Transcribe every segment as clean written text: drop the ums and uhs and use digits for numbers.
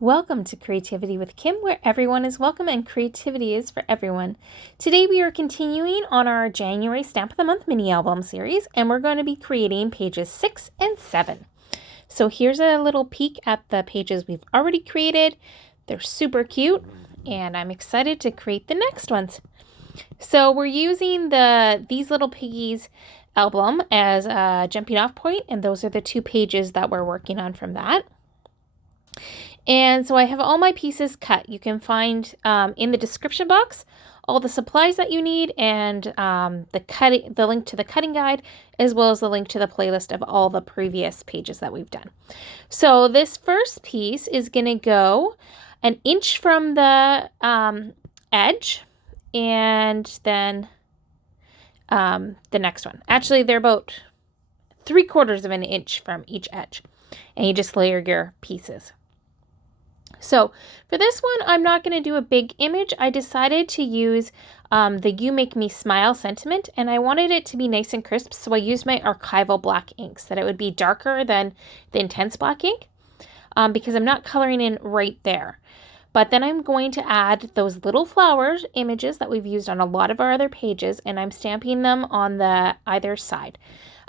Welcome to Creativity with Kim, where everyone is welcome and creativity is for everyone. Today we are continuing on our January Stamp of the Month mini album series, and we're going to be creating pages 6 and 7. So here's a little peek at the pages we've already created. They're super cute, and I'm excited to create the next ones. So we're using These Little Piggies album as a jumping off point, and those are the 2 pages that we're working on from that. And so I have all my pieces cut. You can find in the description box all the supplies that you need and the link to the cutting guide, as well as the link to the playlist of all the previous pages that we've done. So this first piece is going to go an inch from the edge, and then the next one. Actually, they're about 3/4 of an inch from each edge, and you just layer your pieces. So for this one, I'm not going to do a big image. I decided to use the You Make Me Smile sentiment, and I wanted it to be nice and crisp, so I used my archival black ink so that it would be darker than the intense black ink because I'm not coloring in right there. But then I'm going to add those little flowers images that we've used on a lot of our other pages, and I'm stamping them on the either side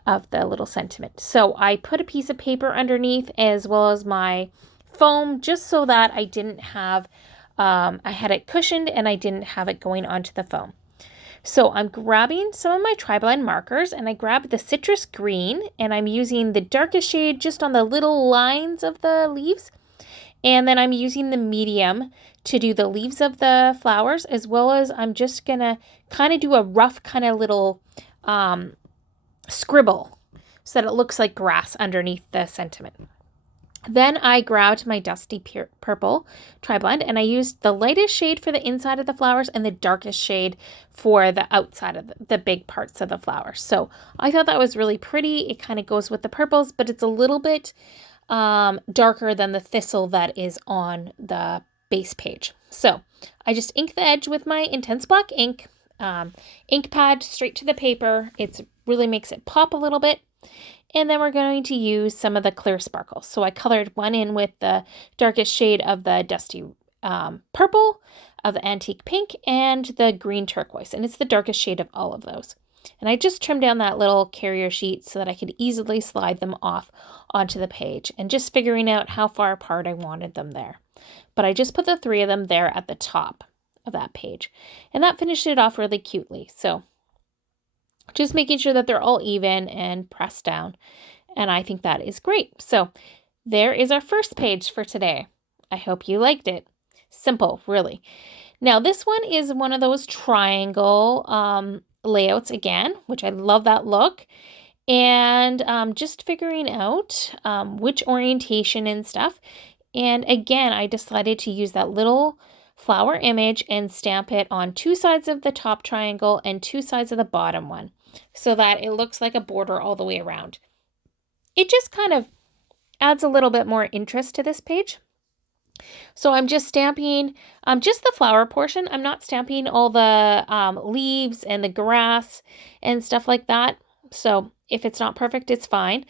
of the little sentiment. So I put a piece of paper underneath as well as my foam, just so that I didn't have, I had it cushioned and I didn't have it going onto the foam. So I'm grabbing some of my tri-blend markers, and I grabbed the citrus green, and I'm using the darkest shade just on the little lines of the leaves. And then I'm using the medium to do the leaves of the flowers, as well as I'm just gonna kind of do a rough kind of little scribble so that it looks like grass underneath the sentiment. Then I grabbed my dusty purple tri-blend, and I used the lightest shade for the inside of the flowers and the darkest shade for the outside of the big parts of the flowers. So I thought that was really pretty. It kind of goes with the purples, but it's a little bit darker than the thistle that is on the base page. So I just ink the edge with my intense black ink, ink pad straight to the paper. It really makes it pop a little bit. And then we're going to use some of the clear sparkles. So I colored one in with the darkest shade of the dusty purple, of the antique pink, and the green turquoise. And it's the darkest shade of all of those. And I just trimmed down that little carrier sheet so that I could easily slide them off onto the page, and just figuring out how far apart I wanted them there. But I just put the 3 of them there at the top of that page. And that finished it off really cutely. So just making sure that they're all even and pressed down. And I think that is great. So there is our first page for today. I hope you liked it. Simple, really. Now this one is one of those triangle layouts again, which I love that look. And just figuring out which orientation and stuff. And again, I decided to use that little flower image and stamp it on 2 sides of the top triangle and 2 sides of the bottom one, so that it looks like a border all the way around. It just kind of adds a little bit more interest to this page. So I'm just stamping just the flower portion. I'm not stamping all the leaves and the grass and stuff like that. So if it's not perfect, it's fine.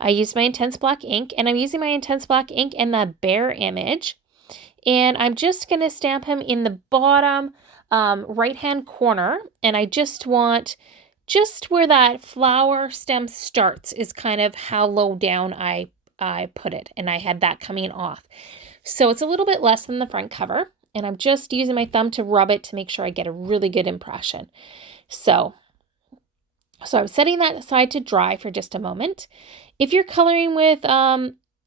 I used my intense black ink, and I'm using my intense black ink in the bear image. And I'm just going to stamp him in the bottom right-hand corner. And I just want just where that flower stem starts is kind of how low down I put it. And I had that coming off. So it's a little bit less than the front cover. And I'm just using my thumb to rub it to make sure I get a really good impression. So I'm setting that aside to dry for just a moment. If you're coloring with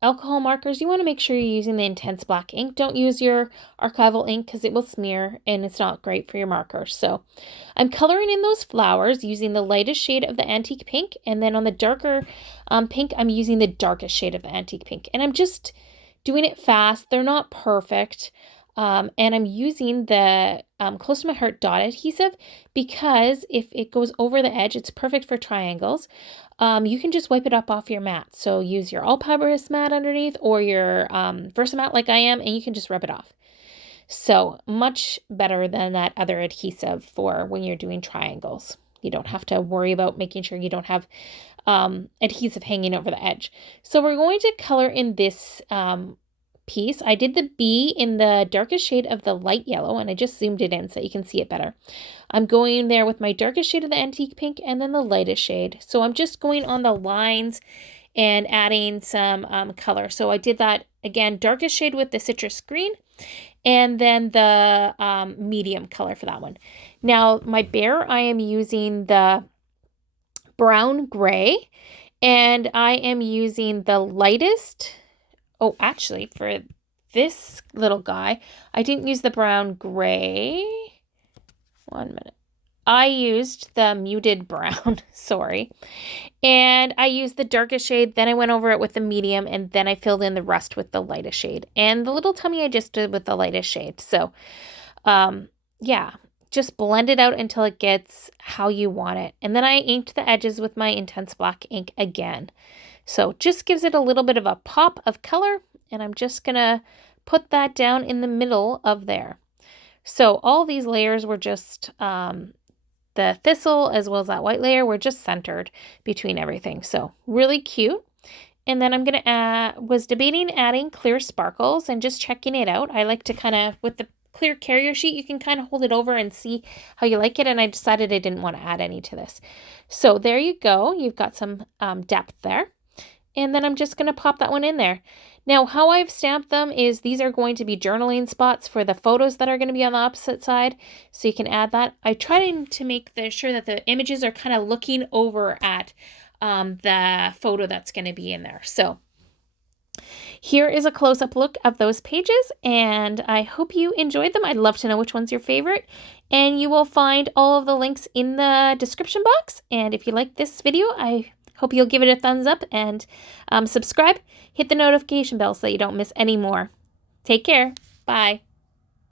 alcohol markers, you want to make sure you're using the intense black ink. Don't use your archival ink because it will smear and it's not great for your markers. So I'm coloring in those flowers using the lightest shade of the antique pink, and then on the darker pink, I'm using the darkest shade of the antique pink. And I'm just doing it fast. They're not perfect. And I'm using the Close to My Heart dot adhesive because if it goes over the edge, it's perfect for triangles. You can just wipe it up off your mat. So use your all-purpose mat underneath, or your Versamat like I am, and you can just rub it off. So much better than that other adhesive for when you're doing triangles. You don't have to worry about making sure you don't have adhesive hanging over the edge. So we're going to color in this piece. I did the bee in the darkest shade of the light yellow, and I just zoomed it in so you can see it better. I'm going there with my darkest shade of the antique pink and then the lightest shade. So I'm just going on the lines and adding some color. So I did that, again, darkest shade with the citrus green, and then the medium color for that one. Now, my bear, I am using the brown gray, and I am using the lightest. Oh, actually, for this little guy, I didn't use the brown gray. 1 minute. I used the muted brown, sorry. And I used the darkest shade, then I went over it with the medium, and then I filled in the rest with the lightest shade. And the little tummy I just did with the lightest shade. So, yeah, just blend it out until it gets how you want it. And then I inked the edges with my intense black ink again. So just gives it a little bit of a pop of color, and I'm just gonna put that down in the middle of there. So all these layers were just, the thistle as well as that white layer were just centered between everything. So really cute. And then I'm going to was debating adding clear sparkles and just checking it out. I like to kind of, with the clear carrier sheet, you can kind of hold it over and see how you like it. And I decided I didn't want to add any to this. So there you go. You've got some depth there. And then I'm just going to pop that one in there. Now, how I've stamped them is these are going to be journaling spots for the photos that are going to be on the opposite side. So you can add that. I try to make sure that the images are kind of looking over at the photo that's going to be in there. So here is a close-up look of those pages, and I hope you enjoyed them. I'd love to know which one's your favorite. And you will find all of the links in the description box. And if you like this video, I hope you'll give it a thumbs up and subscribe. Hit the notification bell so that you don't miss any more. Take care. Bye.